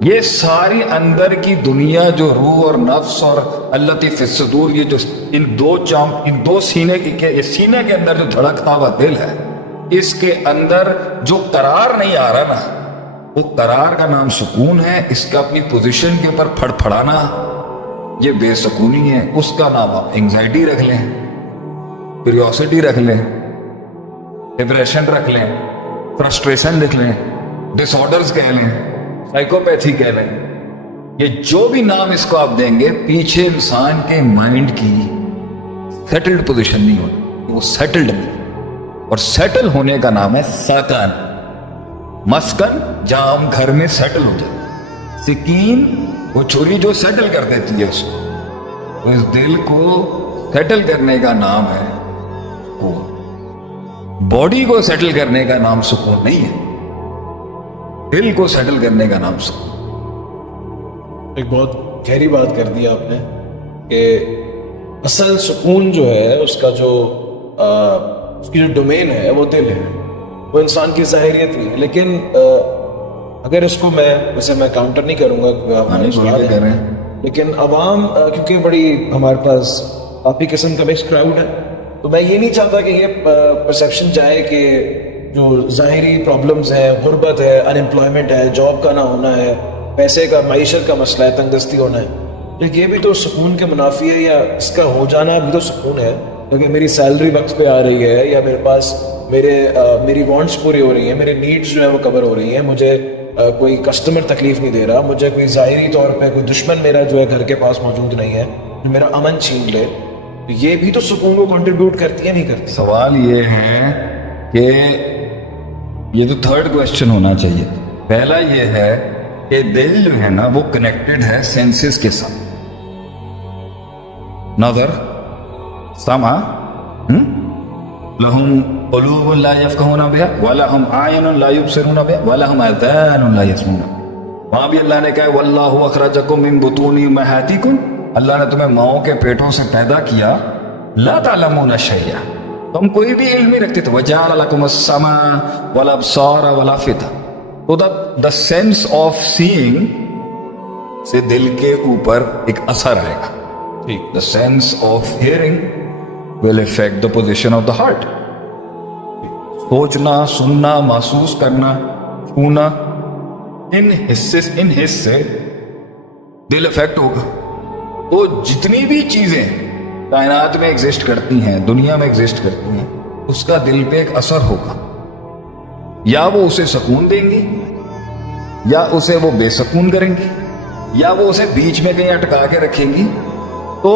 یہ ساری اندر کی دنیا جو روح اور نفس اور التی فی الصدور، یہ جو ان دو سینے کے اندر جو دھڑکتا ہوا دل ہے، اس کے اندر جو قرار نہیں آ رہا نا، وہ قرار کا نام سکون ہے. اس کا اپنی پوزیشن کے اوپر پھڑ پھڑانا یہ بے سکونی ہے. اس کا نام آپ انگزائٹی رکھ لیں، کیوریوسٹی رکھ لیں، ڈپریشن رکھ لیں، فرسٹریشن رکھ لیں، ڈس آرڈرز کہہ لیں، سائیکوپیتھی کہہ لیں. یہ جو بھی نام اس کو آپ دیں گے، پیچھے انسان کے مائنڈ کی سیٹلڈ پوزیشن نہیں ہوتی، وہ سیٹلڈ نہیں. اور سیٹل ہونے کا نام ہے سکن. مسکن جہاں ہم گھر میں سیٹل ہو جائے. سکین وہ چھری جو سیٹل کر دیتی ہے اس کو. تو اس دل کو سیٹل کرنے کا نام ہے سکون. باڈی کو سیٹل کرنے کا نام سکون نہیں ہے، دل کو سیٹل کرنے کا نام سکون. ایک بہت گہری بات کر دی آپ نے کہ اصل سکون جو ہے اس کا جو اس کی جو ڈومین ہے وہ دل ہے، وہ انسان کی ظاہریت نہیں ہے. لیکن اگر اس کو میں کاؤنٹر نہیں کروں گا، لیکن عوام کیونکہ بڑی ہمارے پاس کافی قسم کا مکس کراؤڈ ہے، تو میں یہ نہیں چاہتا کہ یہ پرسیپشن جائے کہ جو ظاہری پرابلمز ہیں، غربت ہے، ان امپلائمنٹ ہے، جاب کا نہ ہونا ہے، پیسے کا، معیشت کا مسئلہ ہے، تنگ دستی ہونا ہے، لیکن یہ بھی تو سکون کے منافی ہے، یا اس کا ہو جانا بھی تو سکون ہے. کیونکہ میری سیلری وقت پہ آ رہی ہے، یا میرے پاس میری وانٹس پوری ہو رہی ہیں، میری نیڈز جو ہے وہ کور ہو رہی ہیں، مجھے کوئی کسٹمر تکلیف نہیں دے رہا، مجھے کوئی ظاہری طور پہ کوئی دشمن میرا جو ہے گھر کے پاس موجود نہیں ہے جو میرا امن چھین لے. یہ بھی تو سکون کو کنٹریبیوٹ کرتی ہے نہیں کرتی؟ سوال یہ ہے کہ یہ تو تھرڈ کوشچن ہونا چاہیے. پہلا یہ ہے کہ دل جو ہے نا وہ کنیکٹڈ ہے سینسز کے ساتھ. نظر، سمع، لہم قلوب لا یفقہون بہا ولہم اعین لا یبصرون بہا ولہم اذان لا یسمعون. وہاں بھی اللہ نے کہا واللہ اخرجکم من بطون امہاتکم، اللہ نے تمہیں ماؤں کے پیٹوں سے پیدا کیا. لا تعلمون شیئا، تم کوئی بھی علم نہیں رکھتے تھے. وجعل لکم السمع والابصار والافئدہ. تو دا سینس آف سینگ سے دل کے اوپر ایک اثر آئے گا. The sense of hearing will affect the position of the heart. سوچنا، سننا، محسوس کرنا، چھونا، ان حصے دل افیکٹ ہوگا. تو جتنی بھی چیزیں کائنات میں ایگزسٹ کرتی ہیں، دنیا میں ایگزسٹ کرتی ہیں، اس کا دل پہ ایک اثر ہوگا. یا وہ اسے سکون دیں گی، یا اسے وہ بے سکون کریں گی، یا وہ اسے بیچ میں کہیں اٹکا کے رکھیں گی. تو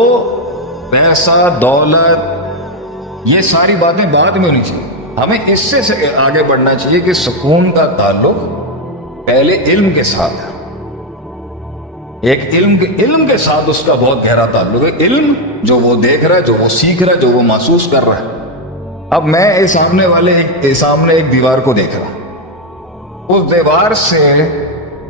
پیسہ، دولت، یہ ساری باتیں بعد میں ہونی چاہیے. ہمیں اس سے آگے بڑھنا چاہیے کہ سکون کا تعلق پہلے علم کے ساتھ ہے. ایک علم کے ساتھ اس کا بہت گہرا تعلق ہے. علم جو وہ دیکھ رہا ہے، جو وہ سیکھ رہا ہے، جو وہ محسوس کر رہا ہے. اب میں سامنے ایک دیوار کو دیکھ رہا ہوں، اس دیوار سے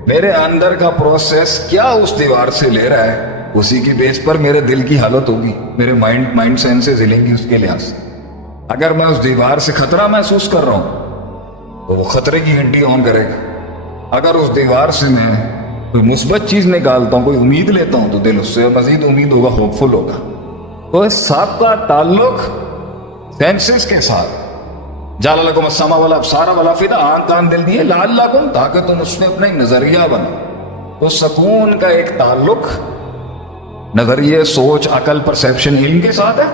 میرے اندر کا پروسیس کیا اس دیوار سے لے رہا ہے، اسی کی بیس پر میرے دل کی حالت ہوگی، میرے مائنڈ سینسز ہلیں گی اس کے لحاظ سے. اگر میں اس دیوار سے خطرہ محسوس کر رہا ہوں تو وہ خطرے کی گھنٹی آن کرے گا. اگر اس دیوار سے میں کوئی مثبت چیز نکالتا ہوں، کوئی امید لیتا ہوں، تو دل اس سے مزید امید ہوگا، ہوپ فل ہوگا. تو اس سب کا تعلق سینسز کے ساتھ. جعل لکم السمع والابصار والافئدہ، آنکھ کان دل دیے، لعلکم، تاکہ تم اس میں اپنا ایک نظریہ بنو. تو سکون کا ایک تعلق نظریے، سوچ، عقل، پرسیپشن، علم کے ساتھ ہے.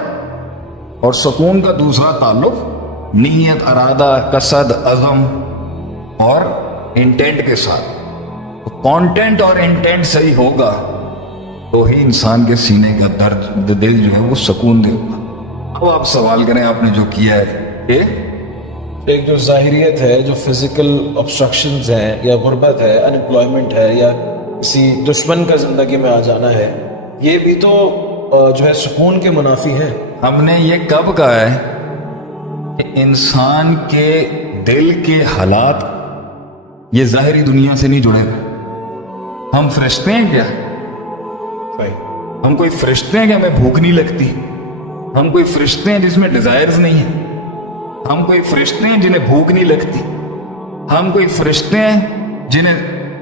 اور سکون کا دوسرا تعلق نیت، ارادہ، قصد، عزم اور انٹینٹ کے ساتھ. کانٹینٹ اور انٹینٹ صحیح ہوگا تو ہی انسان کے سینے کا درد، دل جو ہے وہ سکون دے گا. اب آپ سوال کریں، آپ نے جو کیا ہے کہ ایک جو ظاہریت ہے، جو فزیکل obstructions ہیں، یا غربت ہے، ان امپلائمنٹ ہے، یا کسی دشمن کا زندگی میں آ جانا ہے، یہ بھی تو جو ہے سکون کے منافی ہے. ہم نے یہ کب کہا ہے کہ انسان کے دل کے حالات یہ ظاہری دنیا سے نہیں جڑے ہوئے. ہم فرشتے ہیں کیا؟ ہم کوئی فرشتے ہیں کہ ہمیں بھوک نہیں لگتی؟ ہم کوئی فرشتے ہیں جس میں ڈیزائرز نہیں ہیں؟ ہم کوئی فرشتے ہیں جنہیں بھوک نہیں لگتی؟ ہم کوئی فرشتے ہیں جنہیں